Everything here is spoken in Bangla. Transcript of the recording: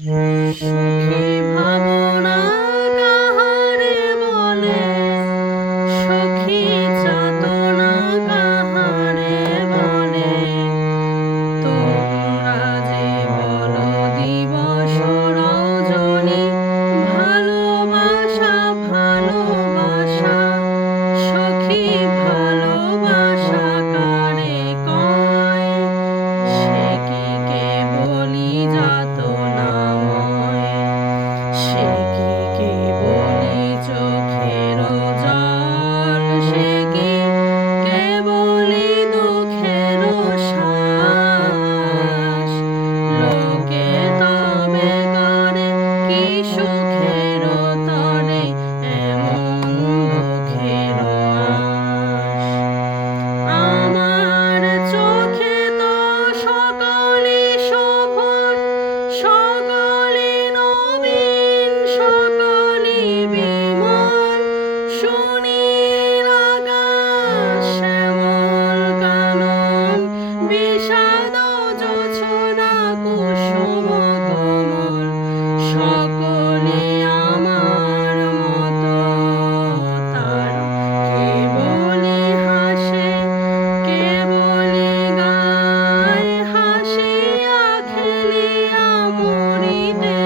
সুখী ভাবনা কাহারে বলে, সখী চাতনা কাহারে বলে। তোমরা যে বলো দিবস রজনী, ভালোবাসা ভালোবাসা, সখী ভালোবাসা কারে কয়? সে কি কেবলি যাতনাময়, সে কি কেবলি চোখের জল, সে কি কেবলি দুঃখের শ্বাস? লোকে তবে করে কি সুখের তরে এমন দুঃখের আশ? আমার চোখে তো সকলে শোভন, সকলে নবীন, সকলে বিমল, সুনীল আকাশ, শ্যামল কানন, বিষাদ জোছনা, কুসুম কোমল, সকলে আমার মতো। তারা কেবলি হাসে, কেবলি গায়, হাসিয়া খেলিয়া মরিতে